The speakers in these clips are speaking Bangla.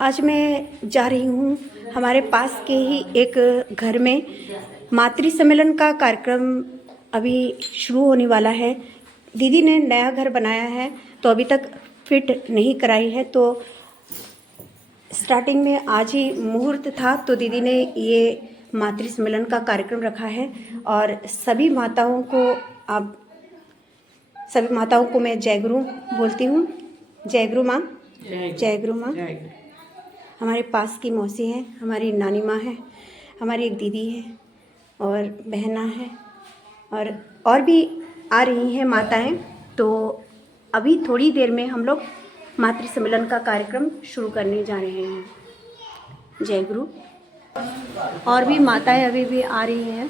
आज मैं जा रही हूँ हमारे पास के ही एक घर में मातृ सम्मेलन का कार्यक्रम अभी शुरू होने वाला है। दीदी ने नया घर बनाया है तो अभी तक फिट नहीं कराई है, तो स्टार्टिंग में आज ही मुहूर्त था तो दीदी ने ये मातृ सम्मेलन का कार्यक्रम रखा है। और सभी माताओं को मैं जय गुरु बोलती हूँ। जय गुरु माँ। जय गुरु माँ। हमारे पास की मौसी हैं, हमारी नानी माँ है, हमारी एक दीदी है और बहना है और भी आ रही हैं माताएं। तो अभी थोड़ी देर में हम लोग मातृ सम्मेलन का कार्यक्रम शुरू करने जा रहे हैं। जय गुरु। और भी माताएं अभी भी आ रही हैं।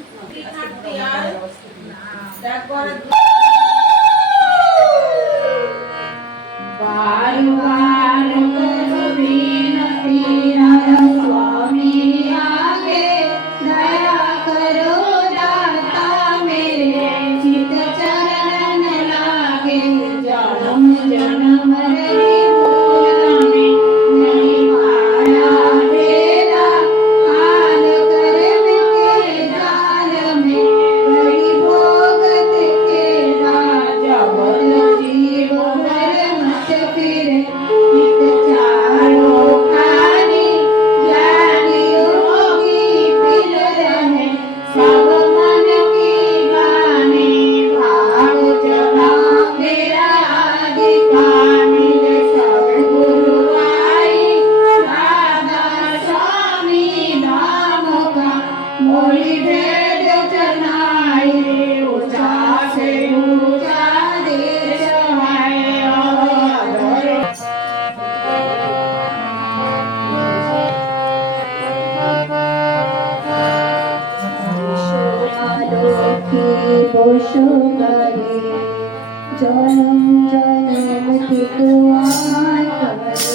জনম জনম থেকে আমার ঘরে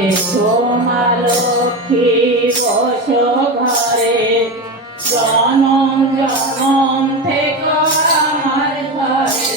এসো মা লক্ষ্মী বসো ঘরে জনম জনম থেকে আমার ঘরে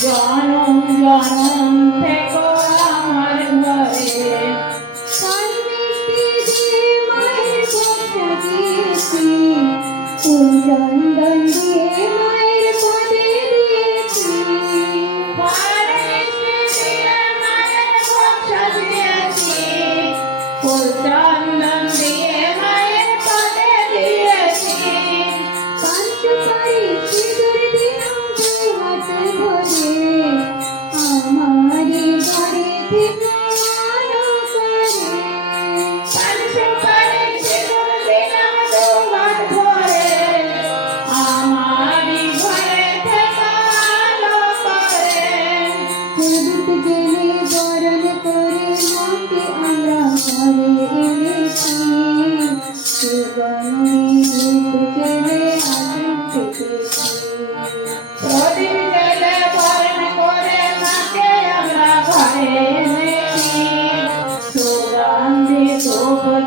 জনম জনম থেকে আমার ঘরে চন্দন দিয়ে মায়ের পদে দিয়েছি চন্দন দিয়ে মায়ের পদে দিয়েছি পাঁচ পারি সিঁদুর দিলাম দু হাত ভরে আমারই ঘরে থেকে আলো করে পাঁচ পারি সিঁদুর দিলাম দু হাত ভরে আমারই ঘরে থেকে আলো করে প্রদীপ জেলে বরণ করে মাকে আমরা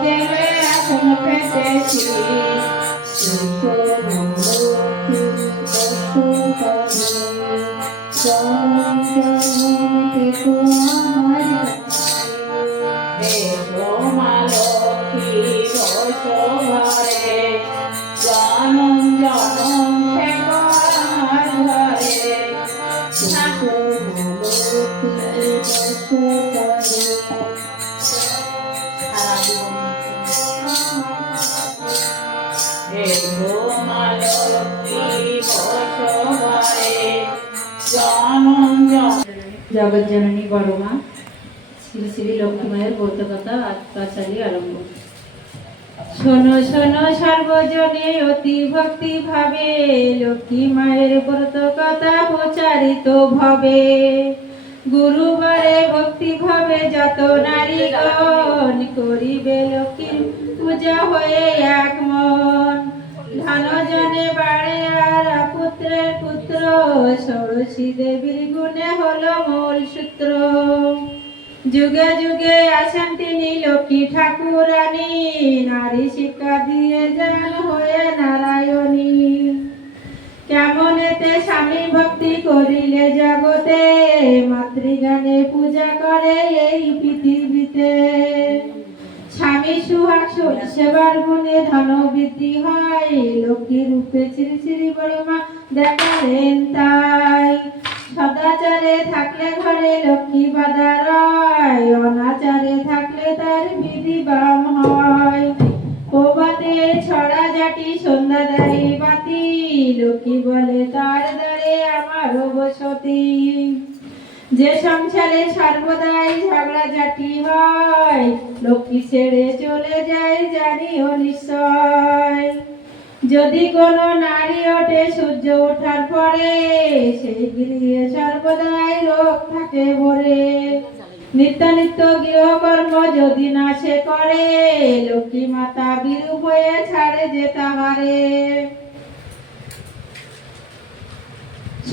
জেলে এখন পেতেছি জনম জনম থেকো আমার ঘরে জগৎজননী বড় মা শ্রী শ্রী লক্ষ্মী মায়ের ব্রত কথা আত্মাচারী আরম্ভ। শোনো শোনো সর্বজনে অতি ভক্তি ভাবে লক্ষ্মী মায়ের ব্রত কথা প্রচারিত ভবে। গুরুবারে ভক্তি ভাবে যত নারীগণ করিবে লক্ষ্মীর পূজা হয়ে এক মন। ধন জনে বাড়ে আর পুত্রের পুত্র ষোড়শী দেবীর গুণে হলো মূল সূত্র। যুগে যুগে আসেন তিনি লক্ষ্মী ঠাকুরানী নারী শিক্ষা দিয়ে যান হয়ে নারায়ণী। কেমন এতে স্বামী ভক্তি করিলে জগতে মাতৃগানে পূজা করে এই পৃথিবীতে। স্বামী সুহাগ সেবার গুণে ধন বৃদ্ধি হয় লক্ষ্মী রূপে শ্রী শ্রী বড় মা দেখালেন তাই। সদাচারে থাকলে ঘরে লক্ষ্মী বাধা রয় অনাচারে থাকলে তার বিধি বাম হয়। প্রভাতে ছড়া জাটি সন্ধ্যা দেয় বাতি লক্ষ্মী বলে তার দ্বারে আমার বসতি। যে সংসারে সর্বদাই ঝগড়া ঝাঁটি হয় লক্ষ্মী ছেড়ে চলে যায় জানিও নিশ্চয়। যদি কোনো নারী ওঠে সূর্য ওঠার পরে সেই গৃহে সর্বদাই রোগ থাকে ভরে। নিত্য নিত্য গৃহকর্ম যদি না সে করে লক্ষ্মী মাতা বিরূপ হয়ে ছাড়ে যে তাহারে।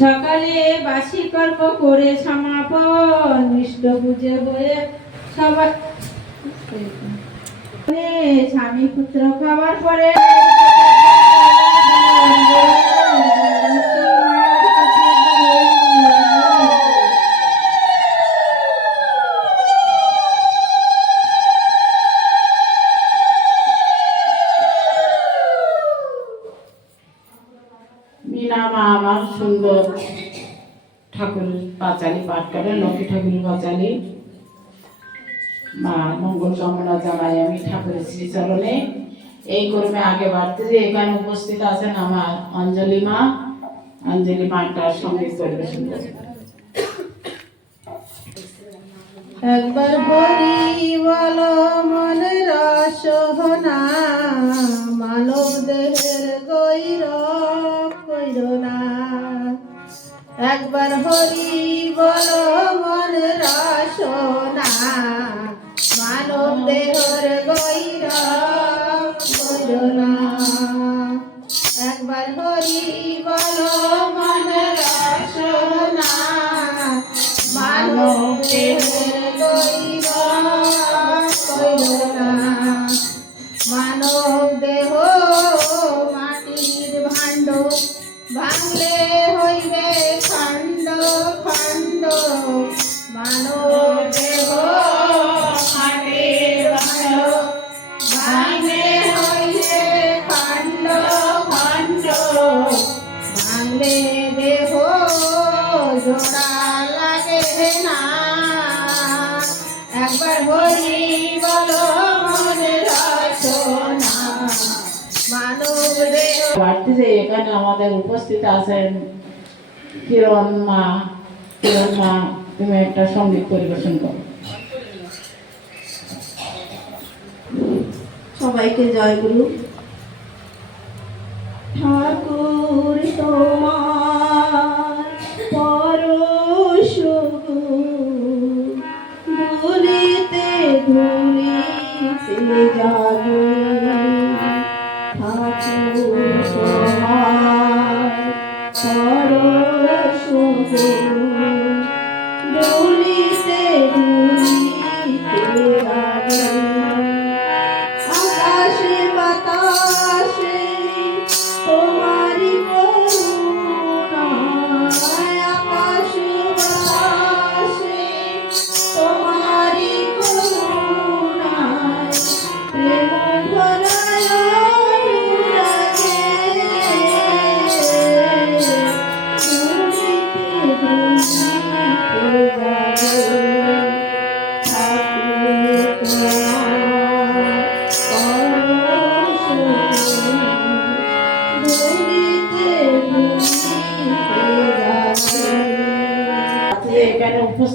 সকালে বাসি কর্ম করে সমাপন মিষ্ট বুঝে বয়ে সবাই স্বামী পুত্র খাওয়ার পরে মীনা মা আমার সুন্দর ঠাকুর পাঁচালি পাঠ করে লক্ষ্মী ঠাকুর পাঁচালি মা মঙ্গল কামনা জানাই আমি ঠাকুরের শ্রীচরণে। এই কর্মে আগে বাড়তে যে এখানে উপস্থিত আছেন আমার অঞ্জলি মা। অঞ্জলি মাটার সঙ্গীত পরিবেশন করছেন। একবার হরি বলো মনের সোহনা মানব দেহের গৈরব কইর না। একবার হরি বলো মনের সোহনা মানব দেহের গৈরব কইর না। একবার হরি বলো মনের সোহনা মানব দেহের গৈরব কইর না। মানব দেহ মাটির ভাণ্ড ভাঙলে হইবে খণ্ড খণ্ড। মানব দেহ মাটির ভাণ্ড ভাঙলে হইবে খণ্ড খণ্ড। ভাঙলে দেহ জোড়া লাগে না। একবার হরি বলো মনের সোনা মানব দেহ। বাড়তে যে এখানে আমাদের উপস্থিত আছেন কিরণ মা। কিরণ মা তুমি একটা সঙ্গীত পরিবেশন করো। সবাইকে জয় গুরু। ঠাকুর তোমার পরশ ধুলিতে ধুলিতে জাগে। ঠাকুর তোমার পরশ ধুলিতে ধুলিতে জাগে।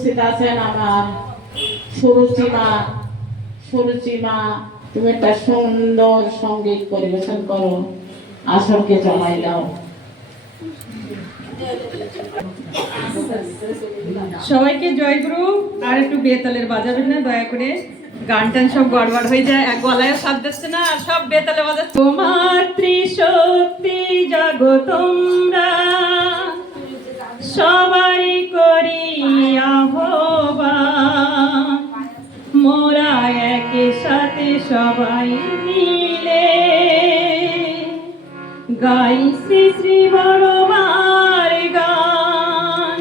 উপস্থিত আছেন আমার সুরুচিমা। সুরুচিমা, তুমি একটা সুন্দর সঙ্গীত পরিবেশন করো, আসরকে জমাই দাও। সবাইকে জয়গুরু। আর একটু বেতালের বাজাবেন না দয়া করে, গান টান সব গড়বড় হয়ে যায়, এক গলায় সাথ দিচ্ছে না, আর সব বেতালে বাজাচ্ছে। তোমার ত্রিশক্তি জাগো তোমরা, সবাই করি আহ্বান, মোরা একই সাথে সবাই মিলে গাই শ্রী শ্রী বড় মার গান।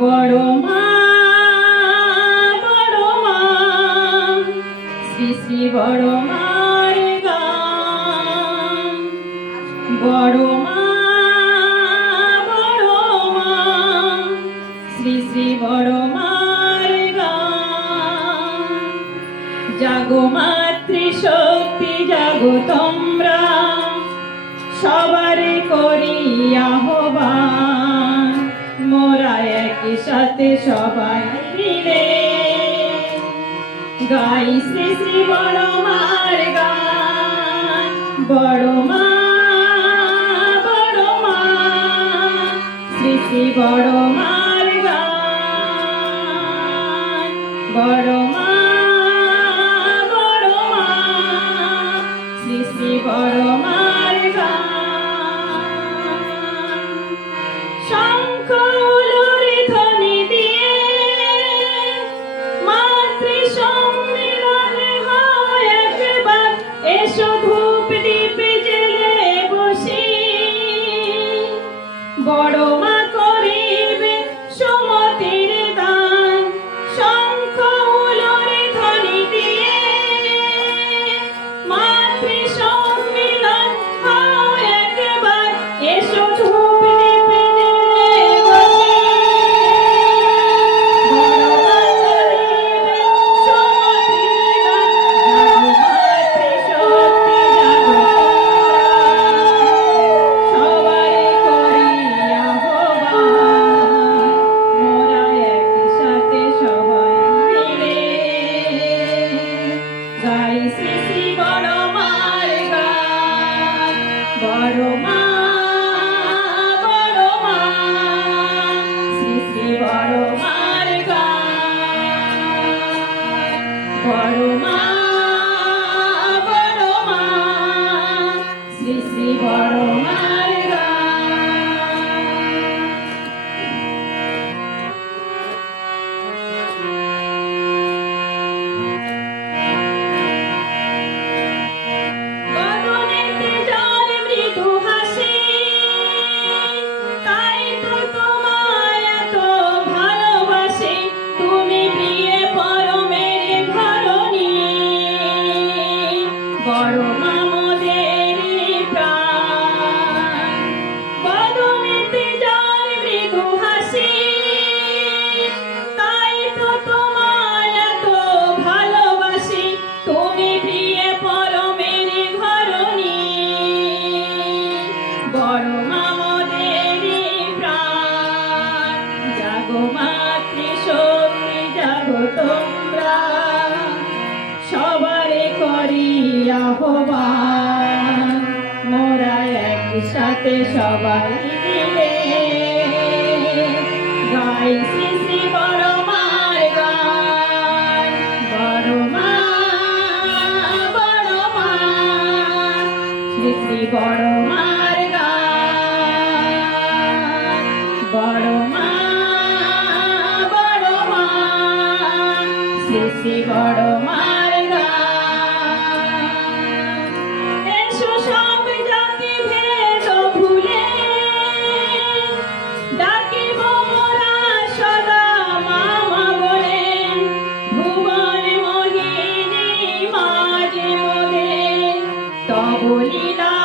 বড় মা, বড় মা, শ্রী শ্রী বড় মার গান। বড় মা, বড় মা, শ্রী শ্রী বড় মার গান। জাগো মাতৃশক্তি জাগো তোমরা, সবারে করি আহ্বান, মোরা একই সাথে সবাই মিলে গাই শ্রী শ্রী বড় মার গান। বড় মা, বড় মা, শ্রী শ্রী বড় মার গান। বড় মা, বড় মা, শ্রী শ্রী বড় মার গান। শঙ্খ উলুরি ধ্বনি দিয়ে মাতৃ সম্মিলনে হয় একবার, এসো ধূপ দীপ জেলে বসি, বড় মা করিবে সুমতির দান। শঙ্খ উলুরি ধ্বনি দিয়ে মাতৃ সম্মিলন হয় একবার, এসো ধূপ দীপ জেলে বসি, বড় মা করিবে সুমতির দান। জাগো মাতৃশক্তি জাগো তোমরা, সবারে করি আহ্বান, মোরা একই সাথে সবাই মিলে গাই শ্রী শ্রী বড় মার গান। বড় মা, বড় মা, শ্রী শ্রী বড় মার গান। বড় মা, বড় মা, শ্রী শ্রী বড় মার গান। বদনেতে যার মৃদু হাসি, তাই তো তোমায় এত ভালোবাসি, তুমি প্রিয় পরমের ঘরণী। বড় মা মোদের প্রাণ। বদনেতে যার মৃদু হাসি, তাই তো তোমায় এত ভালোবাসি, তুমি প্রিয় পরমের ঘরণী। বড় মা মোদের প্রাণ। জাগো মাতৃশক্তি জাগো তোমরা, সবারে করি আহ্বান, মোরা একই সাথে সবাই মিলে গাই শ্রী শ্রী বড় মার গান। বড় মা, বড় মা, শ্রী শ্রী বড় মার গান। বড় মা, বড় মা, শ্রী শ্রী বড় মার গান। এসো সব জাতি ভেদ ভুলে ডাকিব মোরা সদা মামা বলে, ভুবন মোহিনী মাঝে মোদের তব লীলা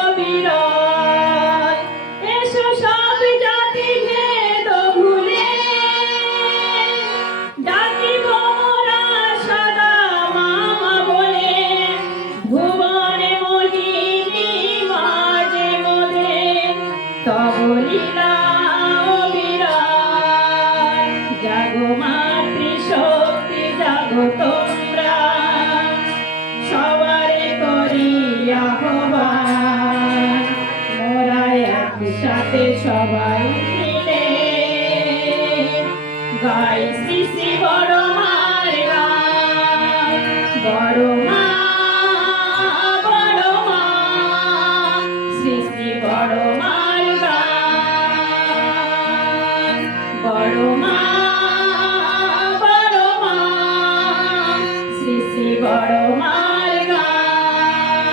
অবিরল। এসো সব জাতি ভেদ ভুলে ডাকিব মোরা সদা মামা বলে, ভুবন মোহিনী মাঝে মোদের তব লীলা অবিরল। জাগো বড় মা শ্রী শ্রী বড় মার গান বড় মা শ্রী শ্রী বড় মার গান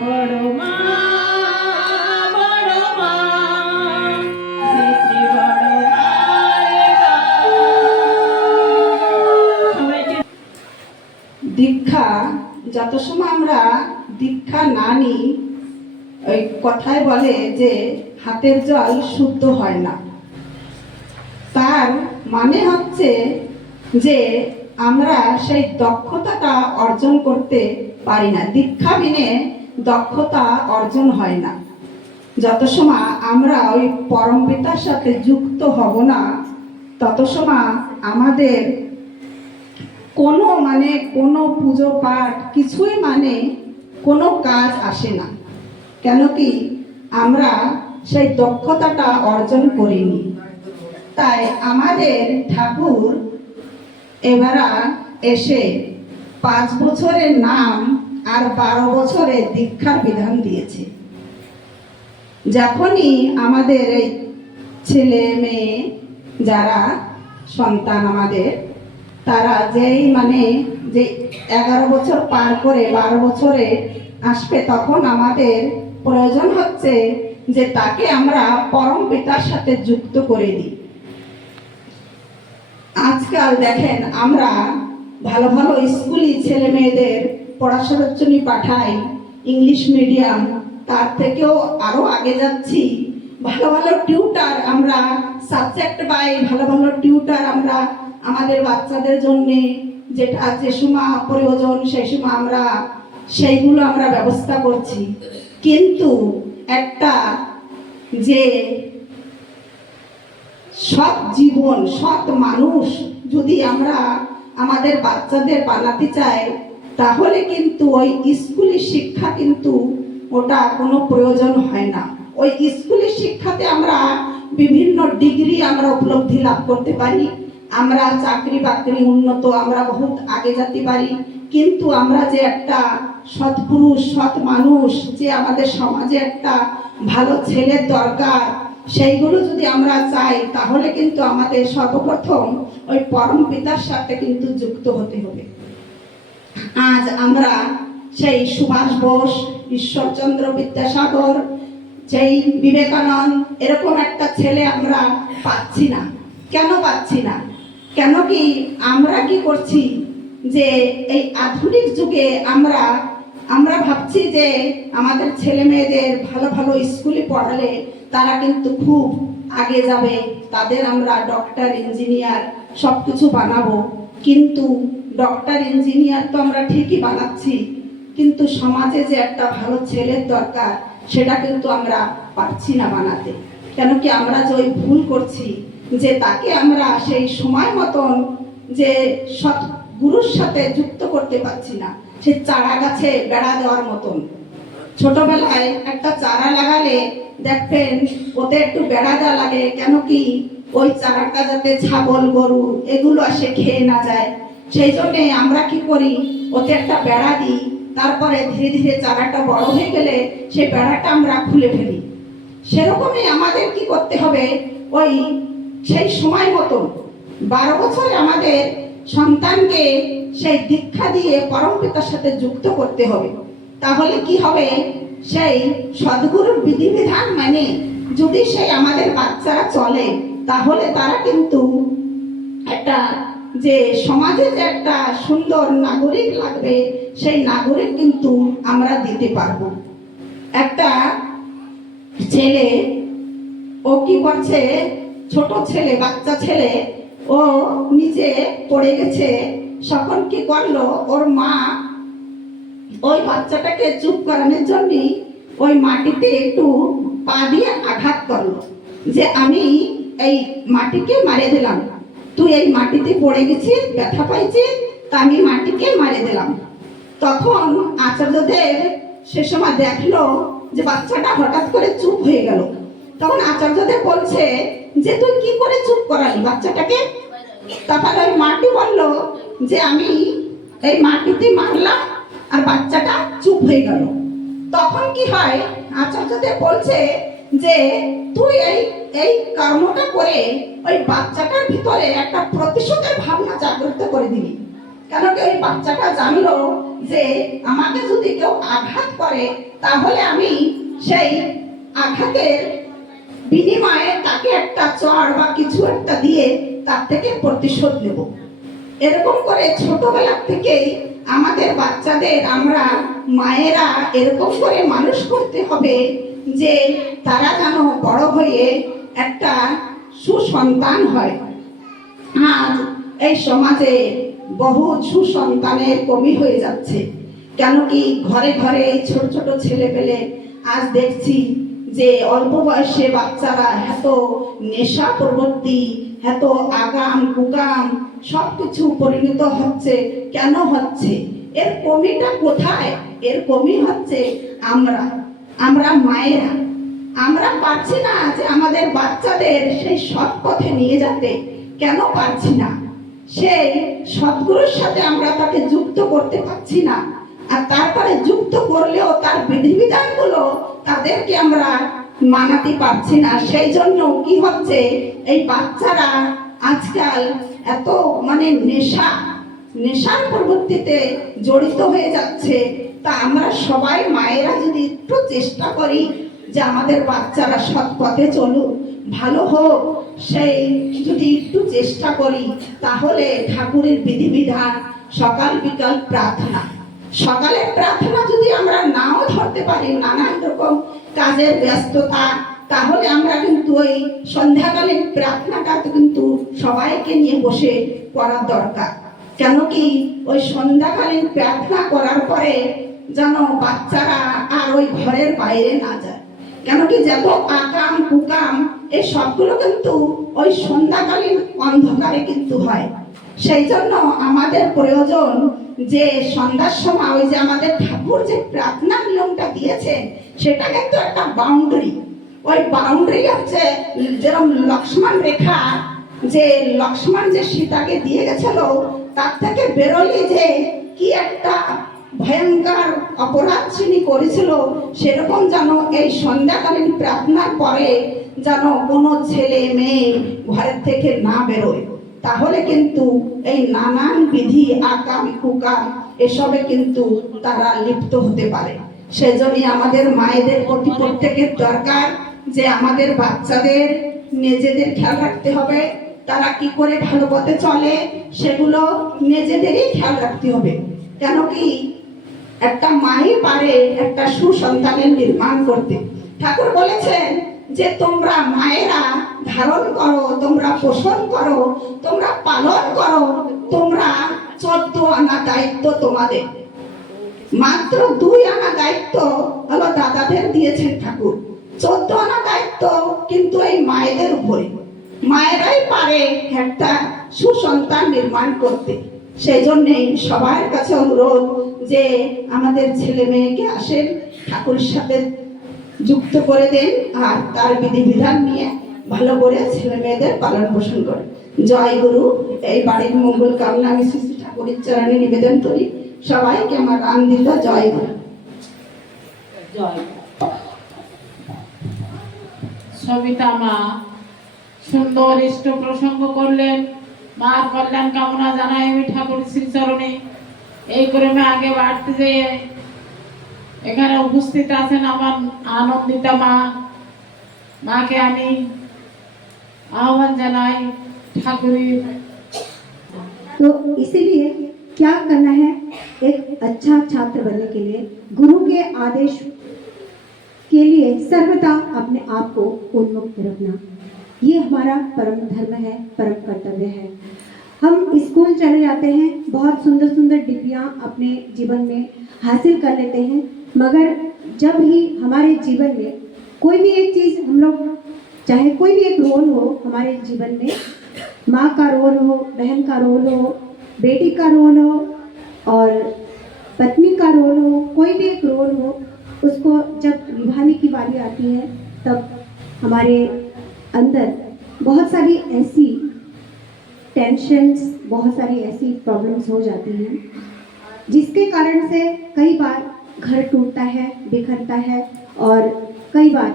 বড় মা শ্রী শ্রী বড় মার গান। দীক্ষা যত সময় আমরা দীক্ষা না নিই, ওই কথায় বলে যে হাতের জল শুদ্ধ হয় না। তার মানে হচ্ছে যে আমরা সেই দক্ষতাটা অর্জন করতে পারি না। দীক্ষা বিনে দক্ষতা অর্জন হয় না। যত সময় আমরা ওই পরম পিতার সাথে যুক্ত হব না, তত সময় আমাদের কোনো পুজো পাঠ কিছুই কোনো কাজ আসে না। কেন কি আমরা সেই দক্ষতাটা অর্জন করিনি। তাই আমাদের ঠাকুর এবার এসে 5 বছরের নাম আর 12 বছরের দীক্ষার বিধান দিয়েছে। যখনই আমাদের এই ছেলে মেয়ে যারা সন্তান আমাদের, তারা যেই যে 11 বছর পার করে 12 বছরে আসবে, তখন আমাদের প্রয়োজন হচ্ছে যে তাকে আমরা পরম পিতার সাথে যুক্ত করে দিই। আজকাল দেখেন আমরা ভালো ভালো স্কুলে ছেলে মেয়েদের পড়াশোনার জন্য পাঠাই, ইংলিশ মিডিয়াম, তার থেকেও আরো আগে যাচ্ছি। ভালো ভালো টিউটার আমরা সাবজেক্ট বাই ভালো ভালো টিউটার আমরা আমাদের বাচ্চাদের জন্য যেটা যে সময় প্রয়োজন সেই সময় আমরা সেইগুলো আমরা ব্যবস্থা করছি। কিন্তু একটা যে সৎ জীবন, সৎ মানুষ যদি আমরা আমাদের বাচ্চাদের বানাতে চাই, তাহলে কিন্তু ওই স্কুলের শিক্ষা কিন্তু ওটা কোনো প্রয়োজন হয় না। ওই স্কুলের শিক্ষাতে আমরা বিভিন্ন ডিগ্রি আমরা উপলব্ধি লাভ করতে পারি, আমরা চাকরি বাকরি উন্নত আমরা বহুত আগে যেতে পারি। কিন্তু আমরা যে একটা সৎপুরুষ, সৎ মানুষ, যে আমাদের সমাজে একটা ভালো ছেলের দরকার, সেইগুলো যদি আমরা চাই, তাহলে কিন্তু আমাদের সর্বপ্রথম ওই পরম পিতার সাথে কিন্তু যুক্ত হতে হবে। আজ আমরা সেই সুভাষ বোস, ঈশ্বরচন্দ্র বিদ্যাসাগর, সেই বিবেকানন্দ, এরকম একটা ছেলে আমরা পাচ্ছি না। কেন পাচ্ছি না? কেন কি আমরা কি করছি যে এই আধুনিক যুগে আমরা ভাবছি যে আমাদের ছেলে মেয়েদের ভালো ভালো স্কুলে পড়ালে তারা কিন্তু খুব আগে যাবে, তাদের আমরা ডক্টর ইঞ্জিনিয়ার সব কিছু বানাবো। কিন্তু ডক্টর ইঞ্জিনিয়ার তো আমরা ঠিকই বানাচ্ছি, কিন্তু সমাজে যে একটা ভালো ছেলের দরকার সেটা কিন্তু আমরা পারছি না বানাতে। কেন কি আমরা যে ওই ভুল করছি যে তাকে আমরা সেই সময় মতন যে সৎ গুরুর সাথে যুক্ত করতে পারছি না। সে চারা গাছে বেড়া দেওয়ার মতন, ছোটবেলায় একটা চারা লাগালে দেখবেন ওতে একটু বেড়া দেওয়া লাগে, কেন কি ওই চারাটা যাতে ছাগল গরু এগুলো আসে খেয়ে না যায়। সেই জন্যে আমরা কি করি, ওতে একটা বেড়া দিই, তারপরে ধীরে ধীরে চারাটা বড় হয়ে গেলে সেই বেড়াটা আমরা খুলে ফেলি। সেরকমই আমাদের কি করতে হবে, ওই সেই সময় মতো 12 বছরে আমাদের সন্তানকে সেই দীক্ষা দিয়ে পরম পিতার সাথে যুক্ত করতে হবে। তাহলে কি হবে, সেই সদ্গুরুর বিধিবিধান মানে যদি সেই আমাদের বাচ্চারা চলে, তাহলে তারা কিন্তু একটা যে সমাজে যে একটা সুন্দর নাগরিক লাগবে, সেই নাগরিক কিন্তু আমরা দিতে পারবো। একটা ছেলে ও কি করছে, ছোট ছেলে, বাচ্চা ছেলে, ও নিচে পড়ে গেছে। তখন কি করলো, ওর মা ওই বাচ্চাটাকে চুপ করানোর জন্য ওই মাটিতে একটু পা দিয়ে আঘাত করলো, যে আমি এই মাটিকে মারে দিলাম, তুই এই মাটিতে পড়ে গেছিস, ব্যথা পাইছিস, তা আমি মাটিকে মারে দিলাম। তখন আচার্যদেব সে সময় দেখলো যে বাচ্চাটা হঠাৎ করে চুপ হয়ে গেল। তখন আচার্যদেব বলছে যে তুই কি করে চুপ করালি বাচ্চাটাকে? তারপর ওই মাটি বলল যে আমি এই মাটিতে মারলাম আর বাচ্চাটা চুপ হয়ে গেল। তখন কি হয়, আচার্যদেব বলছে যে তুই এই এই কর্মটা করে ওই বাচ্চাটার ভিতরে একটা প্রতিশোধের ভাবনা জাগ্রত করে দিবি। কেন কি ওই বাচ্চাটা জানলো যে আমাকে যদি কেউ আঘাত করে তাহলে আমি সেই আঘাতের বিনিময়ে তাকে একটা চড় বা কিছু একটা দিয়ে তার থেকে প্রতিশোধ নেব। এরকম করে ছোটবেলা থেকেই আমাদের বাচ্চাদের আমরা মায়েরা এরকম করে মানুষ করতে হবে যে তারা যেন বড় হয়ে একটা সুসন্তান হয়। আজ এই সমাজে বহু সুসন্তানের কমি হয়ে যাচ্ছে। কেন কি ঘরে ঘরে ছোট ছোট ছেলে পেলে আজ দেখছি যে অল্প বয়সে বাচ্চারা এত নেশা প্রবৃত্তি, এত আগাম কুকাম সবকিছু পরিণত হচ্ছে। কেন হচ্ছে? এর কমিটা কোথায়? এর কমি হচ্ছে আমরা মায়েরা। আমরা পারছি না যে আমাদের বাচ্চাদের সেই সৎ পথে নিয়ে যেতে। কেন পারছি না? সেই সদ্গুরুর সাথে আমরা তাকে যুক্ত করতে পারছি না। আর তারপরে যুক্ত করলেও তার বিধিবিধানগুলো তাদেরকে আমরা মানাতে পারছি না। সেই জন্য কি হচ্ছে, এই বাচ্চারা আজকাল এত নেশার প্রবৃত্তিতে জড়িত হয়ে যাচ্ছে। তা আমরা সবাই মায়েরা যদি একটু চেষ্টা করি যে আমাদের বাচ্চারা সৎ পথে চলুক, ভালো হোক, সেই যদি একটু চেষ্টা করি তাহলে ঠাকুরের বিধিবিধান, সকাল বিকাল প্রার্থনা, সকালের প্রার্থনা যদি আমরা নাও ধরতে পারি, নানান রকম কাজের ব্যস্ততা, তাহলে আমরা কিন্তু ওই সন্ধ্যাকালীন প্রার্থনাটা কিন্তু সবাইকে নিয়ে বসে করার দরকার। কেন কি ওই সন্ধ্যাকালীন প্রার্থনা করার পরে যেন বাচ্চারা আর ওই ঘরের বাইরে না যায়। কেন কি যত আকাম কুকাম এই সবগুলো কিন্তু ওই সন্ধ্যাকালীন অন্ধকারে কিন্তু হয়। সেই জন্য আমাদের প্রয়োজন যে সন্ধ্যার সময় ওই যে আমাদের ঠাকুর যে প্রার্থনা নিয়মটা দিয়েছেন সেটা কিন্তু একটা বাউন্ডারি। ওই বাউন্ডারি হচ্ছে যেরকম লক্ষ্মণ রেখা, যে লক্ষ্মণ যে সীতাকে দিয়ে গেছিল তার থেকে বেরোলে যে কি একটা ভয়ঙ্কর অপরাধ তিনি করেছিল, সেরকম যেন এই সন্ধ্যাকালীন প্রার্থনার পরে যেন কোনো ছেলে মেয়ে ঘরের থেকে না বেরোয়। তাহলে কিন্তু এই নানান বিধি আকাম কুকাম এসবে কিন্তু তারা লিপ্ত হতে পারে। সেজন্যই আমাদের মায়েদের প্রতি প্রত্যেকের দরকার যে আমাদের বাচ্চাদের নিজেদের খেয়াল রাখতে হবে। তারা কি করে ভালো পথে চলে সেগুলো নিজেদেরই খেয়াল রাখতে হবে। কেন কি একটা মাই পারে একটা সুসন্তানের নির্মাণ করতে। ঠাকুর বলেছেন যে তোমরা মায়েরা ধারণ করো, তোমরা পোষণ করো, তোমরা পালন করো, তোমরা 14 আনা দায়িত্ব তোমাদের। মাত্র 2 আনা দায়িত্ব হলো দাদাদের দিয়েছেন ঠাকুর। 14 আনা দায়িত্ব কিন্তু এই মায়েদের উপরে। মায়েরাই পারে একটা সুসন্তান নির্মাণ করতে। সেই জন্যই সবার কাছে অনুরোধ যে আমাদের ছেলে মেয়েকে আসেন ঠাকুরের সাথে যুক্ত করে দেন আর তার বিধিবিধান নিয়ে ভালো করে ছেলে মেয়েদের পালন পোষণ করে। জয় গুরু। এই বাড়ির মঙ্গল কামনা আমি শ্রী শ্রী ঠাকুরের চরণে নিবেদন করি। সবাইকে আমার আনন্দিত জয় গুরু। জয়। সবিতা মা সুন্দর ইষ্ট প্রসঙ্গ করলেন। মার কল্যাণ কামনা জানাই আমি ঠাকুর শ্রীচরণে। এই ক্রমে আগে বাড়তে যেয়ে এখানে উপস্থিত আছেন আমার আনন্দিতা মা। মাকে আমি আহ্বান জানাই ঠাকুরের। तो इसीलिए क्या करना है, एक अच्छा छात्र बनने के लिए गुरु के आदेश के लिए सर्वदा अपने आप को उन्मुक्त रखना, ये हमारा परम धर्म है, परम कर्तव्य है। हम स्कूल चले जाते हैं, बहुत सुंदर सुंदर डिग्रियां अपने जीवन में हासिल कर लेते हैं, मगर जब ही हमारे जीवन में कोई भी एक चीज़ हम लोग, चाहे कोई भी एक रोल हो हमारे जीवन में, माँ का रोल हो, बहन का रोल हो, बेटी का रोल हो और पत्नी का रोल हो, कोई भी एक रोल हो, उसको जब निभाने की बारी आती है तब हमारे अंदर बहुत सारी ऐसी टेंशन्स, बहुत सारी ऐसी प्रॉब्लम्स हो जाती हैं। जिसके कारण से कई बार घर टूटता है, बिखरता है और कई बार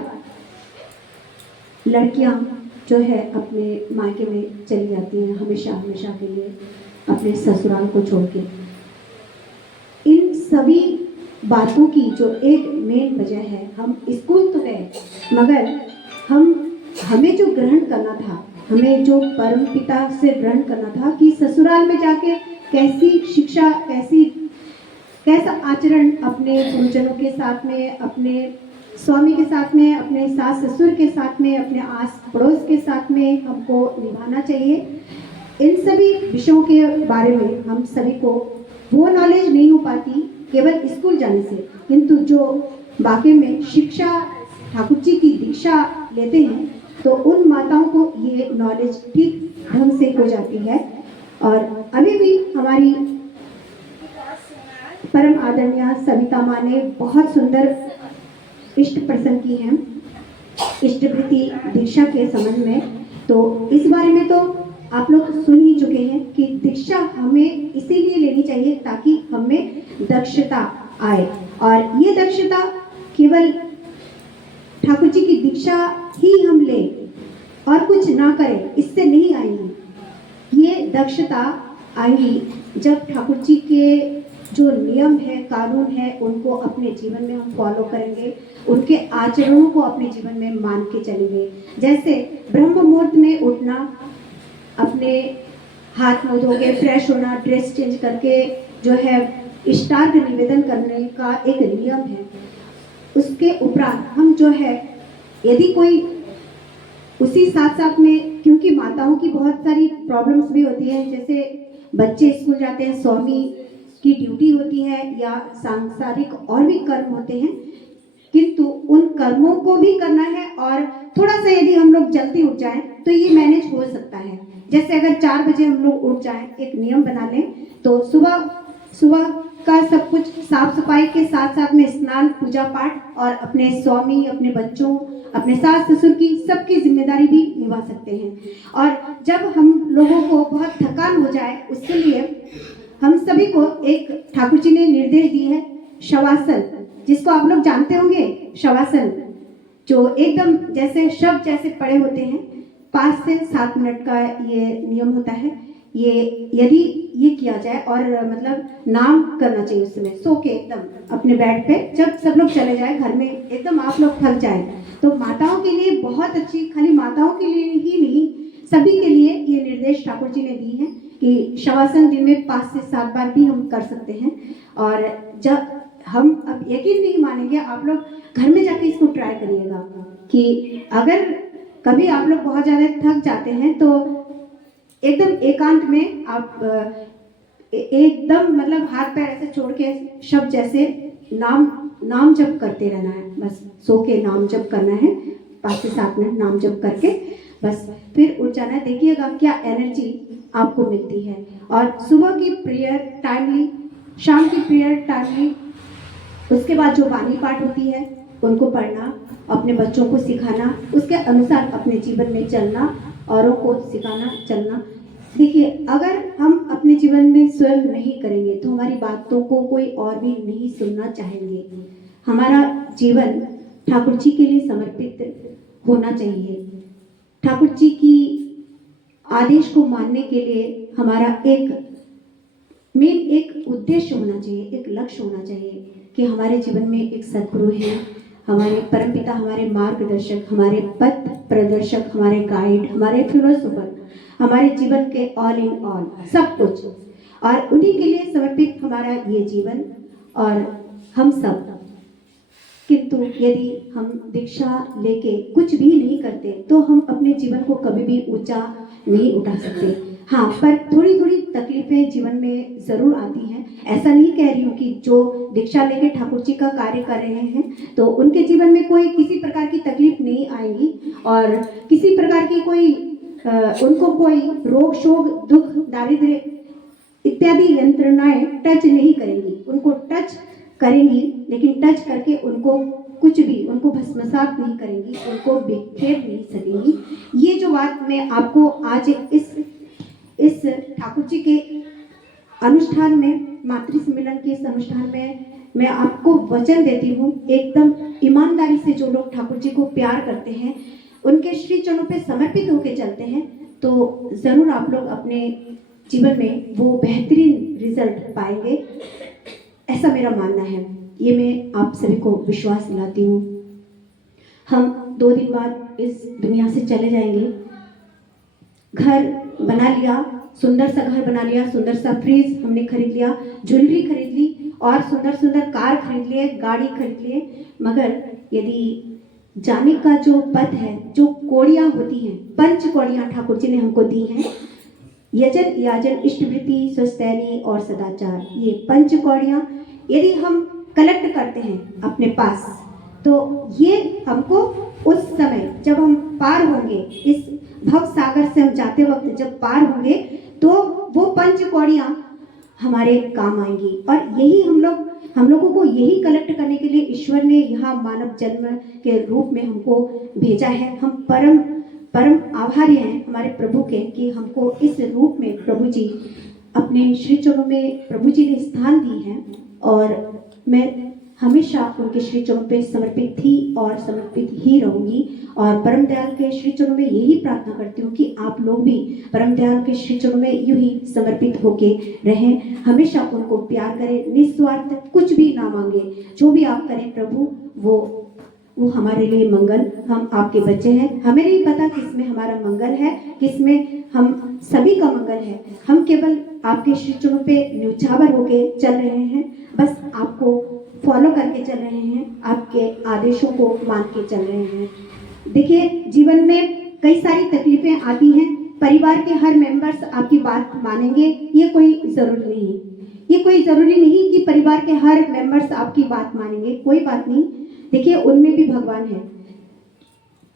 लड़कियां जो है अपने मायके में चली जाती हैं हमेशा हमेशा के लिए अपने ससुराल को छोड़ के। इन सभी बातों की जो एक मेन वजह है, हम स्कूल तो गए मगर हमें जो ग्रहण करना था, हमें जो परम पिता से ग्रहण करना था कि ससुराल में जाके कैसी शिक्षा, कैसा आचरण अपने गुरुजनों के साथ में, अपने स्वामी के साथ में, अपने सास ससुर के साथ में, अपने आस पड़ोस के साथ में हमको निभाना चाहिए। इन सभी विषयों के बारे में हम सभी को वो नॉलेज नहीं हो पाती केवल स्कूल जाने से, किंतु जो वाकई में शिक्षा ठाकुर जी की दीक्षा लेते हैं तो उन माताओं को ये नॉलेज ठीक ढंग से हो जाती है। और अभी भी हमारी परम आदरणीय सविता माँ ने बहुत सुंदर इष्ट प्रसंग की हैं इष्टवृत्ति दीक्षा के संबंध में। तो इस बारे में तो आप लोग सुन ही चुके हैं कि दीक्षा हमें इसीलिए लेनी चाहिए ताकि हमें दक्षता आए, और ये दक्षता केवल ठाकुर जी की दीक्षा ही हम लें और कुछ ना करें इससे नहीं आएंगी। ये दक्षता आएगी जब ठाकुर जी के जो नियम है, कानून है, उनको अपने जीवन में हम फॉलो करेंगे, उनके आचरणों को अपने जीवन में मान के चलेंगे। जैसे ब्रह्म मुहूर्त में उठना, अपने हाथ मुंह धो के फ्रेश होना, ड्रेस चेंज करके जो है इष्टार्घ निवेदन करने का एक नियम है। उसके उपरांत हम जो है यदि कोई उसी साथ साथ में, क्योंकि माताओं की बहुत सारी प्रॉब्लम्स भी होती हैं, जैसे बच्चे स्कूल जाते हैं, स्वामी की ड्यूटी होती है या सांसारिक और भी कर्म होते हैं, किंतु उन कर्मों को भी करना है और थोड़ा सा यदि हम लोग जल्दी उठ जाएं तो ये मैनेज हो सकता है। जैसे अगर 4 बजे हम लोग उठ जाएं, एक नियम बना लें तो सुबह का सब कुछ साफ सफाई के साथ साथ में स्नान, पूजा पाठ और अपने स्वामी, अपने बच्चों, अपने सास ससुर की सबकी जिम्मेदारी भी निभा सकते हैं। और जब हम लोगों को बहुत थकान हो जाए उसके लिए हम सभी को एक ठाकुर जी ने निर्देश दिए है शवासन, जिसको आप लोग जानते होंगे। शवासन जो एकदम जैसे शब्द जैसे पड़े होते हैं, 5 से 7 मिनट का ये नियम होता है। ये यदि ये किया जाए और मतलब नाम करना चाहिए उस समय सो के एकदम अपने बेड पे, जब सब लोग चले जाए घर में, एकदम आप लोग थक जाए तो माताओं के लिए बहुत अच्छी, खाली माताओं के लिए ही नहीं सभी के लिए ये निर्देश ठाकुर जी ने दी है कि शवासन दिन में 5 से 7 बार भी हम कर सकते हैं। और जब हम, अब यकीन नहीं मानेंगे, आप लोग घर में जाके इसको ट्राई करिएगा कि अगर कभी आप लोग बहुत ज़्यादा थक जाते हैं तो एकदम एकांत में आप एकदम मतलब हाथ पैर ऐसे छोड़ के शब्द जैसे नाम जप करते रहना है, बस सो के नाम जप करना है 5 से 7 मिनट नाम जप करके बस फिर उठ जाना है। देखिएगा क्या एनर्जी आपको मिलती है। और सुबह की प्रेयर टाइमली, शाम की प्रेयर टाइमली, उसके बाद जो वाणी पाठ होती है उनको पढ़ना, अपने बच्चों को सिखाना, उसके अनुसार अपने जीवन में चलना, औरों को सिखाना, चलना। देखिए अगर हम अपने जीवन में स्वयं नहीं करेंगे तो हमारी बातों को कोई और भी नहीं सुनना चाहेंगे। हमारा जीवन ठाकुर जी के लिए समर्पित होना चाहिए। ठाकुर जी की आदेश को मानने के लिए हमारा एक उद्देश्य होना चाहिए, एक लक्ष्य होना चाहिए कि हमारे जीवन में एक सद्गुरु है, हमारे परमपिता, हमारे मार्गदर्शक, हमारे पथ प्रदर्शक, हमारे गाइड, हमारे फिलोसोफर, हमारे जीवन के ऑल इन ऑल सब कुछ, और उन्हीं के लिए समर्पित हमारा ये जीवन और हम सब। किंतु यदि हम दीक्षा लेके कुछ भी नहीं करते तो हम अपने जीवन को कभी भी ऊंचा नहीं उठा सकते। हाँ, पर थोड़ी थोड़ी तकलीफें जीवन में ज़रूर आती हैं। ऐसा नहीं कह रही हूँ कि जो दीक्षा लेके ठाकुर जी का कार्य कर रहे हैं तो उनके जीवन में कोई किसी प्रकार की तकलीफ नहीं आएगी और किसी प्रकार की कोई उनको कोई रोग शोक दुख दारिद्र्य इत्यादि यंत्रणाएं टच नहीं करेंगी। उनको टच करेंगी लेकिन टच करके उनको कुछ भी, उनको भस्मसात नहीं करेंगी, उनको बिखेर नहीं सकेंगी। ये जो बात मैं आपको आज इस ठाकुर जी के अनुष्ठान में, मातृ सम्मेलन के इस अनुष्ठान में मैं आपको वचन देती हूँ, एकदम ईमानदारी से जो लोग ठाकुर जी को प्यार करते हैं, उनके श्री चरणों पे समर्पित होकर चलते हैं, तो ज़रूर आप लोग अपने जीवन में वो बेहतरीन रिजल्ट पाएंगे, ऐसा मेरा मानना है। ये मैं आप सभी को विश्वास दिलाती हूँ। हम 2 दिन बाद इस दुनिया से चले जाएंगे। घर बना लिया, सुंदर सा घर बना लिया, सुंदर सा फ्रिज हमने खरीद लिया, ज्वेलरी खरीद ली और सुंदर सुंदर कार खरीद लिए, गाड़ी खरीद लिए, मगर यदि जाने का जो पथ है, जो कौड़ियाँ होती हैं, 5 कौड़ियाँ ठाकुर जी ने हमको दी हैं, यजन, याजन, इष्टवृत्ति, स्वस्तैनी और सदाचार, ये 5 कौड़ियाँ यदि हम कलेक्ट करते हैं अपने पास, तो ये हमको उस समय जब हम पार होंगे, इस भव सागर से हम जाते वक्त जब पार होंगे, तो वो 5 कौड़ियाँ हमारे काम आएंगी। और यही हम लोगों को यही कलेक्ट करने के लिए ईश्वर ने यहाँ मानव जन्म के रूप में हमको भेजा है। हम परम आभारी हैं हमारे प्रभु के कि हमको इस रूप में प्रभु जी अपने श्री चरणों में प्रभु जी ने स्थान दी है, और मैं हमेशा उनके श्री चरणों पे समर्पित थी और समर्पित ही रहूंगी। और परम दयाल के श्री चरणों में यही प्रार्थना करती हूँ कि आप लोग भी परम दयाल के श्री चरणों में यूं ही समर्पित होके रहें, हमेशा उनको प्यार करें, निस्वार्थ, कुछ भी ना मांगे, जो भी आप करें प्रभु वो हमारे लिए मंगल। हम आपके बच्चे हैं, हमें नहीं पता किसमें हमारा मंगल है, किसमें हम सभी का मंगल है। हम केवल आपके श्री चरणों पे न्यौछावर होके चल रहे हैं, बस आपको फॉलो करके चल रहे हैं, आपके आदेशों को मान के चल रहे हैं। देखिए, जीवन में कई सारी तकलीफें आती हैं, परिवार के हर मेंबर्स आपकी बात मानेंगे ये कोई ज़रूरी नहीं, ये कोई ज़रूरी नहीं कि परिवार के हर मेंबर्स आपकी बात मानेंगे, कोई बात नहीं। देखिए, उनमें भी भगवान है।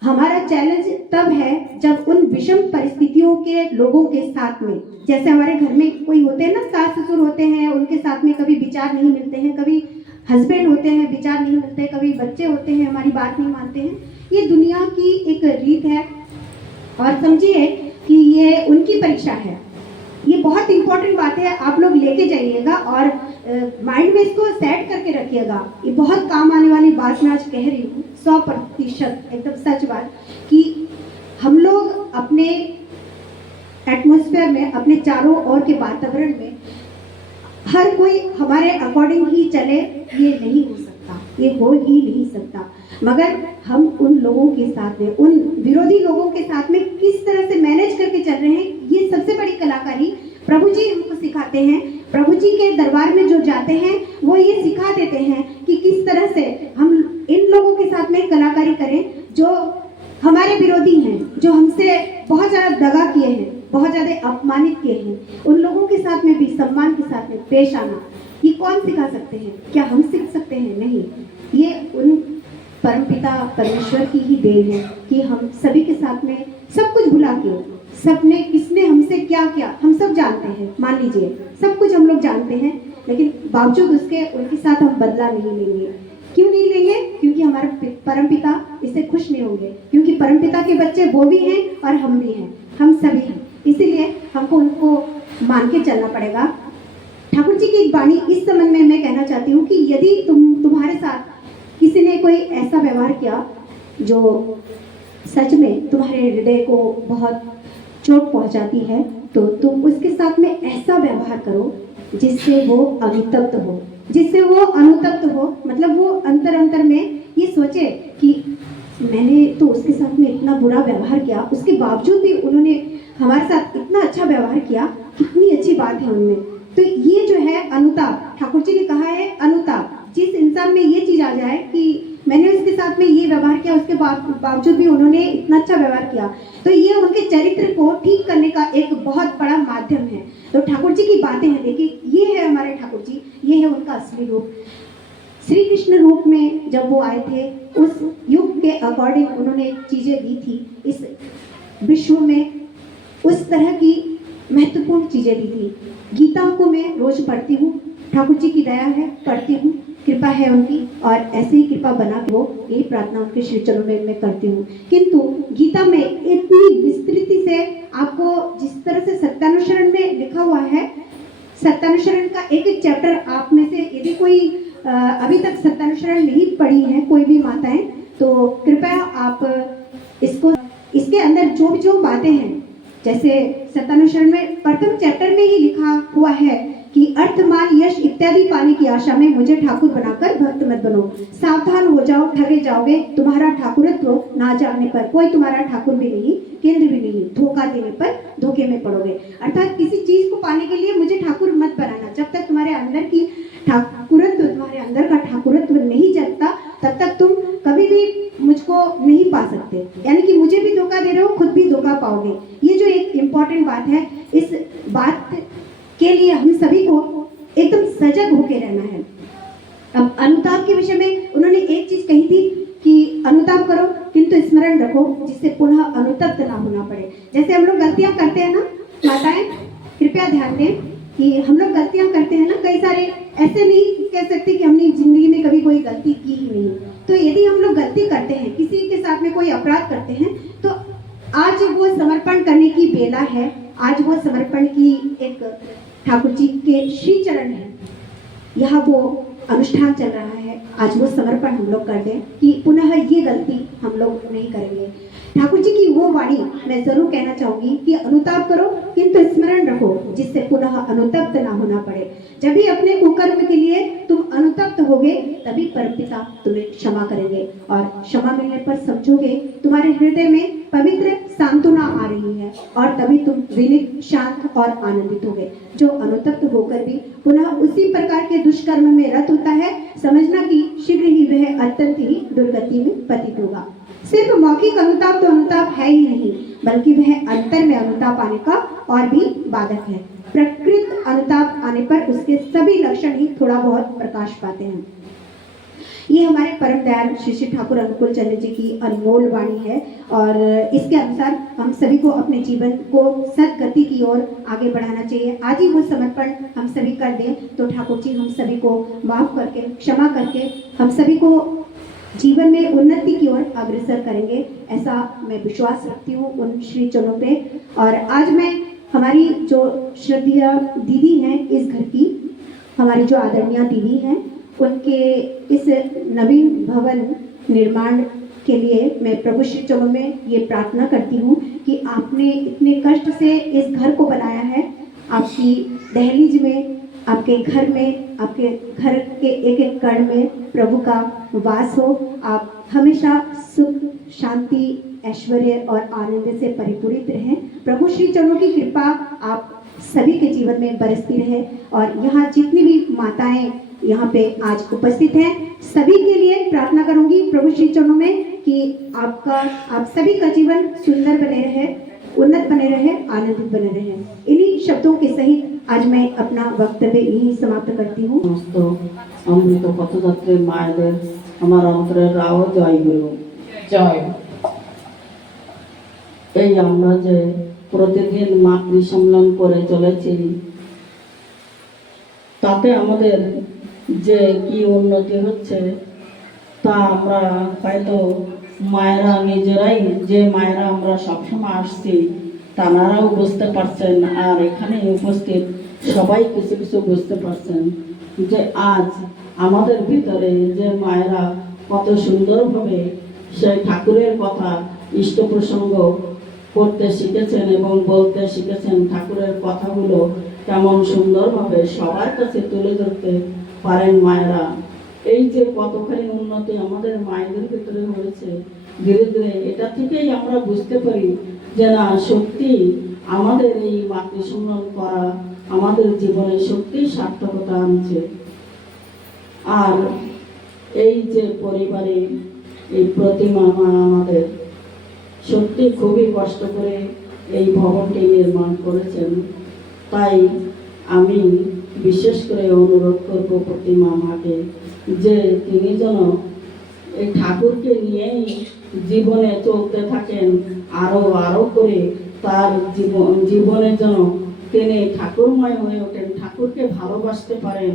हमारा चैलेंज तब है जब उन विषम परिस्थितियों के लोगों के साथ में, जैसे हमारे घर में कोई होते हैं ना, सास ससुर होते हैं, उनके साथ में कभी विचार नहीं मिलते हैं, कभी हस्बैंड होते हैं, विचार नहीं मिलते, कभी बच्चे होते हैं, हमारी बात नहीं मानते हैं। ये दुनिया की एक रीत है, और समझिए कि ये उनकी परीक्षा है। ये बहुत इंपॉर्टेंट बात है, आप लोग लेके जाइएगा और माइंड में इसको सेट करके रखिएगा। ये बहुत काम आने वाली बात मैं आज कह रही हूँ, 100% एकदम सच बात, कि हम लोग अपने एटमॉस्फेयर में, अपने चारों ओर के वातावरण में हर कोई हमारे अकॉर्डिंग ही चले, ये नहीं हो सकता, ये हो ही नहीं सकता। मगर हम उन लोगों के साथ में, उन विरोधी लोगों के साथ में किस तरह से मैनेज करके चल रहे हैं, ये सबसे बड़ी कलाकारी प्रभु जी हमको सिखाते हैं। प्रभु जी के दरबार में जो जाते हैं वो ये सिखा देते हैं कि किस तरह से हम इन लोगों के साथ में कलाकारी करें जो हमारे विरोधी हैं, जो हमसे बहुत ज़्यादा दगा किए हैं, बहुत ज़्यादा अपमानित किए हैं। उन लोगों के साथ में भी सम्मान के साथ में पेश आना, ये कौन सिखा सकते हैं? क्या हम सीख सकते हैं? नहीं, ये उन परमपिता परमेश्वर की ही देन है कि हम सभी के साथ में सब कुछ भुला के, सबने किसने हमसे क्या किया हम सब जानते हैं, मान लीजिए सब कुछ हम लोग जानते हैं, लेकिन बावजूद उसके उनके साथ हम बदला नहीं लेंगे। क्यों नहीं लेंगे? क्योंकि हमारा परमपिता इससे खुश नहीं होंगे, क्योंकि परमपिता के बच्चे वो भी हैं और हम भी हैं, हम सभी हैं, इसीलिए हमको उनको मान के चलना पड़ेगा। ठाकुर जी की एक वाणी इस संबंध में मैं कहना चाहती हूँ कि यदि तुम्हारे साथ किसी ने कोई ऐसा व्यवहार किया जो सच में तुम्हारे हृदय को बहुत चोट पहुंचाती है, तो तुम उसके साथ में ऐसा व्यवहार करो जिससे वो अनुतप्त हो, जिससे वो अनुतप्त हो, मतलब वो अंतर में ये सोचे कि मैंने तो उसके साथ में इतना बुरा व्यवहार किया, उसके बावजूद भी उन्होंने हमारे साथ इतना अच्छा व्यवहार किया, कितनी अच्छी बात है उनमें। तो ये जो है अनुताप, ठाकुर जी ने कहा है अनुताप, जिस इंसान में ये चीज आ जाए कि मैंने उसके साथ में ये व्यवहार किया, उसके बावजूद भी उन्होंने इतना अच्छा व्यवहार किया, तो ये उनके चरित्र को ठीक करने का एक बहुत बड़ा माध्यम है। तो ठाकुर जी की बातें हैं, देखिए ये है हमारे ठाकुर जी, ये है उनका असली रूप। श्री कृष्ण रूप में जब वो आए थे, उस युग के अकॉर्डिंग उन्होंने चीजें दी थी, इस विश्व में उस तरह की महत्वपूर्ण चीजें दी थी। गीता को मैं रोज पढ़ती हूँ, ठाकुर जी की दया है, पढ़ती हूँ, कृपा है उनकी, और ऐसे ही कृपा बना के वो यही प्रार्थना उनके श्री चरणों में मैं करती हूँ। किंतु गीता में इतनी विस्तृति से आपको जिस तरह से सत्यानुसरण में लिखा हुआ है, सत्यानुसरण का एक एक चैप्टर आप में से यदि कोई अभी तक सत्यानुसरण नहीं पढ़ी है, कोई भी माताएं, तो कृपया आप इसको, इसके अंदर जो बातें हैं, जैसे सत्यानुसरण में प्रथम चैप्टर में ही लिखा हुआ है कि अर्थ मान यश इत्यादि पाने की आशा में मुझे ठाकुर बनाकर भक्त मत बनो, सावधान हो जाओ, ठगे जाओगे, तुम्हारा ठाकुरत्व ना जानने पर कोई तुम्हारा ठाकुर भी नहीं, केंद्र भी नहीं, धोखा देने पर धोखे में पड़ोगे। अर्थात किसी चीज को पाने के लिए मुझे ठाकुर मत बनाना, जब तक तुम्हारे अंदर की ठाकुरत्व, तुम्हारे अंदर का ठाकुरत्व नहीं जगता, तब तक तुम कभी भी मुझको नहीं पा सकते। यानी कि मुझे भी धोखा दे रहे हो, खुद भी धोखा पाओगे। ये जो एक इम्पॉर्टेंट बात है, इस बात के लिए हम सभी को एकदम सजग होकर रहना है। अब अनुताप के विषय में उन्होंने एक चीज कही थी कि अनुताप करो किंतु स्मरण रखो जिससे पुनः अनुतप्त ना होना पड़े। जैसे हम लोग गलतियां करते हैं ना माताएं, कृपया ध्यान दें कि हम लोग गलतियां करते हैं ना, कई सारे, ऐसे नहीं कह सकते कि हमने जिंदगी में कभी कोई गलती की ही नहीं। तो यदि हम लोग गलती करते हैं, किसी के साथ में कोई अपराध करते हैं, तो आज वो समर्पण करने की बेला है। आज वो समर्पण की एक ठाकुर जी के श्री चरण है, यहाँ वो अनुष्ठान चल रहा है। आज वो समर्पण हम लोग कर दें कि पुनः ये गलती हम लोग नहीं करेंगे। ठाकुर जी की वो वाणी मैं जरूर कहना चाहूंगी कि अनुताप करो किंतु स्मरण रखो जिससे पुनः अनुतप्त ना होना पड़े। जब भी अपने कुकर्म के लिए तुम अनुतप्त होगे, तभी परमपिता तुम्हें क्षमा करेंगे, और क्षमा मिलने पर समझोगे तुम्हारे हृदय में पवित्र सांत्वना आ रही है, और तभी तुम विनित, शांत और आनंदित होगे। जो अनुतप्त होकर भी पुनः उसी प्रकार के दुष्कर्म में रत होता है, समझना कि शीघ्र ही वह अत्यंत ही दुर्गति में पतित होगा। सिर्फ मौखिक अनुताप तो अनुताप है ही नहीं, बल्कि वह अंतर में अनुताप आने का और भी बाधक है। प्रकृत अनुताप आने पर उसके सभी लक्षण ही थोड़ा बहुत प्रकाश पाते हैं। ये हमारे परम दयाल श्री श्री ठाकुर अनुकूल चंद्र जी की अनमोल वाणी है, और इसके अनुसार हम सभी को अपने जीवन को सदगति की ओर आगे बढ़ाना चाहिए। आज ही वो समर्पण हम सभी कर दें तो ठाकुर जी हम सभी को माफ करके, क्षमा करके हम सभी को जीवन में उन्नति की ओर अग्रसर करेंगे, ऐसा मैं विश्वास रखती हूँ उन श्री चरणों पे। और आज मैं हमारी जो श्रद्धेय दीदी हैं इस घर की, हमारी जो आदरणीय दीदी हैं, उनके इस नवीन भवन निर्माण के लिए मैं प्रभु श्री चरणों में ये प्रार्थना करती हूँ कि आपने इतने कष्ट से इस घर को बनाया है। आपकी दहलीज में, आपके घर में, आपके घर के एक एक कण में प्रभु का वास हो। आप हमेशा सुख, शांति, ऐश्वर्य और आनंद से परिपूरित रहें। प्रभु श्री चरणों की कृपा आप सभी के जीवन में बरसती रहे। और यहाँ जितनी भी माताएं यहाँ पे आज उपस्थित हैं, सभी के लिए प्रार्थना करूंगी प्रभु श्री चरणों में कि आप सभी का जीवन सुंदर बने रहे, उन्नत बने रहे, आनंदित बने रहे। इन्हीं शब्दों के सहित आज मैं अपना वक्तव्य यही समाप्त करती हूँ। अमृत पथযাত্রী मायेদের আমার অন্তরের রাও জয় গুরু জয়। এই আমরা যে প্রতিদিন মাতৃ সম্মেলন করে চলেছি, তাতে আমাদের যে কি উন্নতি হচ্ছে তা আমরা হয়তো মায়েরা নিজেরাই, যে মায়েরা আমরা সবসময় আসছি তারাও বুঝতে পারছেন, আর এখানে উপস্থিত সবাই কিছু কিছু বুঝতে পারছেন যে আজ আমাদের ভিতরে যে মায়েরা কত সুন্দরভাবে সেই ঠাকুরের কথা, ইষ্ট প্রসঙ্গ করতে শিখেছেন এবং বলতে শিখেছেন। ঠাকুরের কথাগুলো কেমন সুন্দরভাবে সবার কাছে তুলে ধরতে পারেন মায়েরা। এই যে কতখানি উন্নতি আমাদের মায়েদের ভিতরে হয়েছে ধীরে ধীরে, এটা থেকেই আমরা বুঝতে পারি যে না, সত্যি আমাদের এই মাতৃ সম্মেলন করা আমাদের জীবনে সত্যি সার্থকতা আনছে। আর এই যে পরিবারে এই প্রতিমা মা আমাদের সত্যি খুবই কষ্ট করে এই ভবনটি নির্মাণ করেছেন। তাই আমি বিশেষ করে অনুরোধ করব প্রতিমা মাকে যে তিনি যেন এই ঠাকুরকে নিয়েই জীবনে চলতে থাকেন, আরো করে তার জীবনে যেন তিনি ঠাকুরময় হয়ে ওঠেন, ঠাকুরকে ভালোবাসতে পারেন।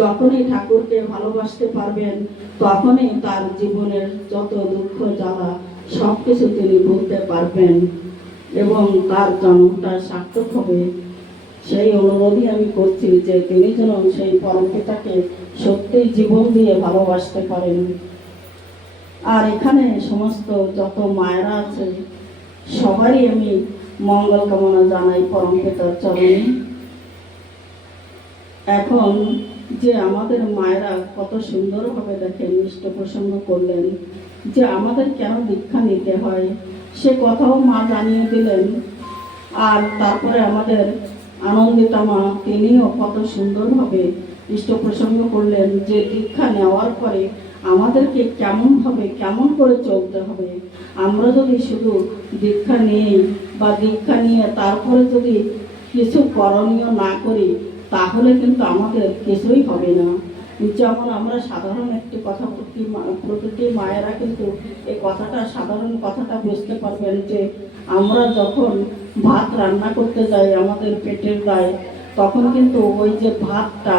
যখনই ঠাকুরকে ভালোবাসতে পারবেন তখনই তার জীবনের যত দুঃখ জ্বালা সব কিছু তিনি ভুলতে পারবেন এবং তার জন্মটা সার্থক হবে। সেই অনুরোধই আমি করছি যে তিনি যেন সেই পরম পিতাকে সত্যি জীবন দিয়ে ভালোবাসতে পারেন। আর এখানে সমস্ত যত মায়েরা আছে সবারই আমি মঙ্গল কামনা জানাই পরম পিতার চরণে। এখন যে আমাদের মায়েরা কত সুন্দরভাবে দেখেন ইষ্ট প্রসঙ্গ করলেন যে আমাদের কেন দীক্ষা নিতে হয় সে কথাও মা জানিয়ে দিলেন। আর তারপরে আমাদের আনন্দিতা মা তিনিও কত সুন্দরভাবে ইষ্ট প্রসঙ্গ করলেন যে দীক্ষা নেওয়ার পরে আমাদেরকে কেমনভাবে কেমন করে চলতে হবে। আমরা যদি শুধু দীক্ষা নিই বা দীক্ষা নিয়ে তারপরে যদি কিছু করণীয় না করি তাহলে কিন্তু আমাদের কিছুই হবে না। যেমন আমরা সাধারণ একটি কথা প্রতিটি মায়েরা কিন্তু এই কথাটা সাধারণ কথাটা বুঝতে পারবেন যে আমরা যখন ভাত রান্না করতে যাই আমাদের পেটের দায় তখন কিন্তু ওই যে ভাতটা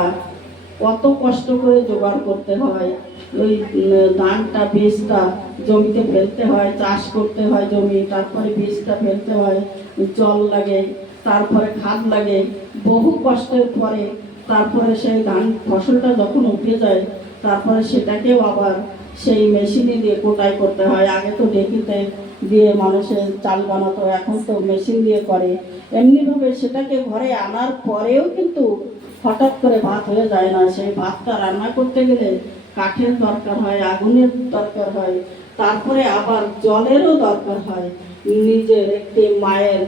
কত কষ্ট করে জোগাড় করতে হয়। ওই ধানটা বীজটা জমিতে ফেলতে হয়, চাষ করতে হয় জমি, তারপরে বীজটা ফেলতে হয়, জল লাগে, তারপরে খাদ লাগে, বহু কষ্টের পরে তারপরে সেই ধান ফসলটা যখন উঠে যায় তারপরে সেটাকেও আবার সেই মেশিনে দিয়ে কোটাই করতে হয়। আগে তো ঢেকিতে দিয়ে মানুষের চাল বানাতো, এখন তো মেশিন দিয়ে করে। এমনিভাবে সেটাকে ঘরে আনার পরেও কিন্তু হঠাৎ করে ভাত হয়ে যায় না। সেই ভাতটা রান্না করতে গেলে কাঠের দরকার হয়, আগুনের দরকার হয়, তারপরে আবার জলেরও দরকার হয়, নিজের একটি মায়ের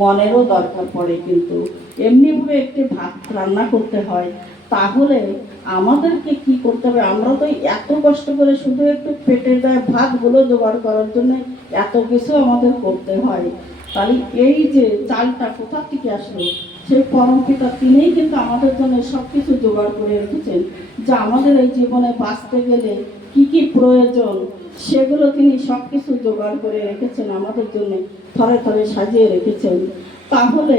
মনেরও দরকার পড়ে। কিন্তু এমনিভাবে একটি ভাত রান্না করতে হয়। তাহলে আমাদেরকে কি করতে হবে? আমরা তো এত কষ্ট করে শুধু একটু পেটের দায় ভাতগুলো জোগাড় করার জন্য এত কিছু আমাদের করতে হয়। তাই এই যে চালটা কোথা থেকে আসলো? সেই পরম পিতা তিনিই কিন্তু আমাদের জন্য সব কিছু জোগাড় করে রেখেছেন, যে আমাদের এই জীবনে বাঁচতে গেলে কি কি প্রয়োজন সেগুলো তিনি সব কিছু জোগাড় করে রেখেছেন আমাদের জন্য, থরে থরে সাজিয়ে রেখেছেন। তাহলে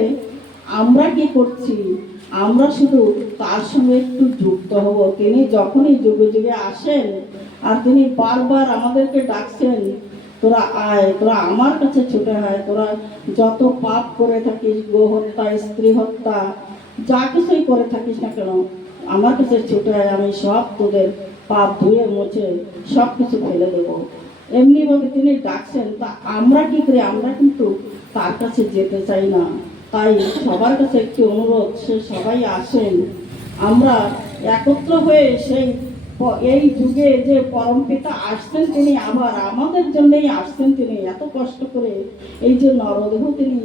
আমরা কি করছি? আমরা শুধু তার সঙ্গে একটু যুক্ত হব। তিনি যখনই যুগে যুগে আসেন আর তিনি বারবার আমাদেরকে ডাকছেন, তোরা আয়, তোরা আমার কাছে ছুটে আয়, তোরা যত পাপ করে থাকিস, গো হত্যা, স্ত্রী হত্যা, যা কিছুই করে থাকিস না কেন আমার কাছে ছুটে আয়, আমি সব তোদের পাপ ধুয়ে মুছে সব কিছু ফেলে দেবো। এমনিভাবে তিনি ডাকছেন। তা আমরা কি করি? আমরা কিন্তু তার কাছে যেতে চাই না। তাই সবার কাছে একটি অনুরোধ, সে সবাই আসেন, আমরা একত্র হয়ে সেই এই যুগে যে পরম পিতা আসছেন তিনি আবার আমাদের জন্যই আসছেন। তিনি এত কষ্ট করে এই যে নরদেহ তিনি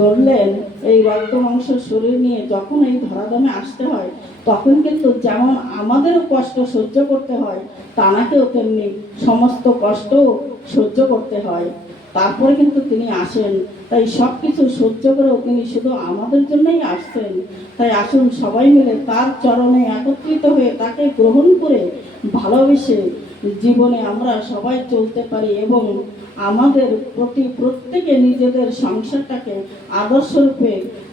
ধরলেন, এই রক্ত মাংস শরীর নিয়ে যখন এই ধরাধামে আসতে হয় তখন কিন্তু যেমন আমাদেরও কষ্ট সহ্য করতে হয়, তানাকেও তেমনি সমস্ত কষ্ট সহ্য করতে হয়। তারপরে কিন্তু তিনি আসেন। তাই সব কিছু সহ্য করেও তিনি শুধু আমাদের জন্যই আসছেন। তাই আসুন সবাই মিলে তার চরণে একত্রিত হয়ে তাকে গ্রহণ করে ভালোবেসে জীবনে আমরা সবাই চলতে পারি এবং আমাদের প্রত্যেকে নিজেদের সংসারটাকে আদর্শরূপে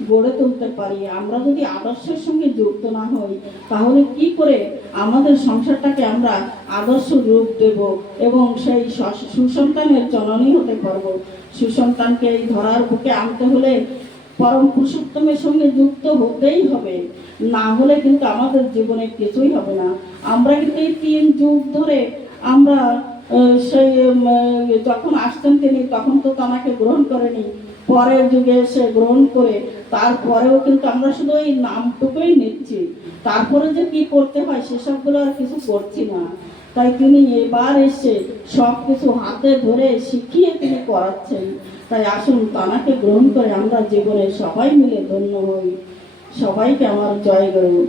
গড়ে তুলতে পারি। আমরা যদি আদর্শের সঙ্গে যুক্ত না হই তাহলে কি করে আমাদের সংসারটাকে আমরা আদর্শ রূপ দেব এবং সেই সুসন্তানের জননী হতে পারবো। সুসন্তানকে এই ধরার বুকে আনতে হলে পরম পুরুষোত্তমের সঙ্গে যুক্ত হতেই হবে, না হলে কিন্তু আমাদের জীবনে কিছুই হবে না। আমরা কিন্তু এই 3 যুগ ধরে আমরা সেই যখন আসতেন তিনি তখন তো তাকে গ্রহণ করেনি, পরের যুগে এসে গ্রহণ করে তারপরেও কিন্তু আমরা শুধু এই নামটুকুই নিচ্ছি, তারপরে যে কি করতে হয় সেসবগুলো আর কিছু করছি না। তাই তিনি এবার এসে সব কিছু হাতে ধরে শিখিয়ে তিনি করাচ্ছেন। তাই আসুন তানাকে গ্রহণ করে আমরা জীবনে সবাই মিলে ধন্য হই। সবাইকে আমার জয় গুরু।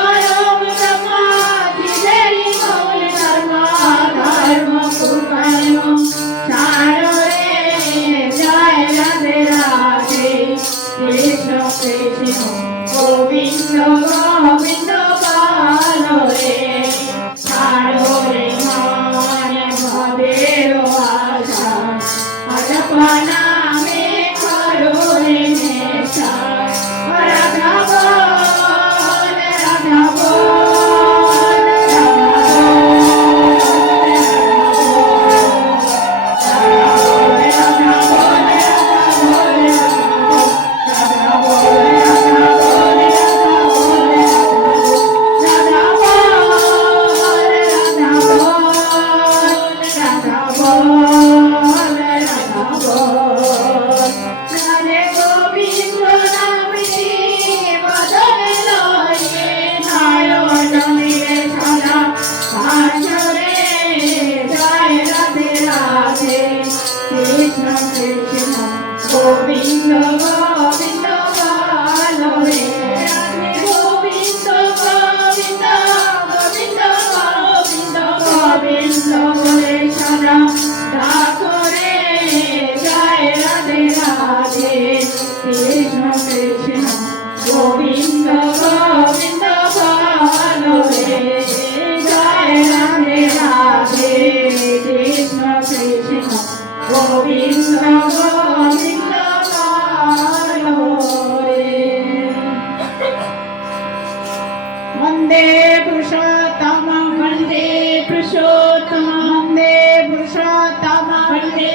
Hare वन्दे पुरुषोत्तमं वन्दे पुरुषोत्तमं वन्दे पुरुषोत्तमं वन्दे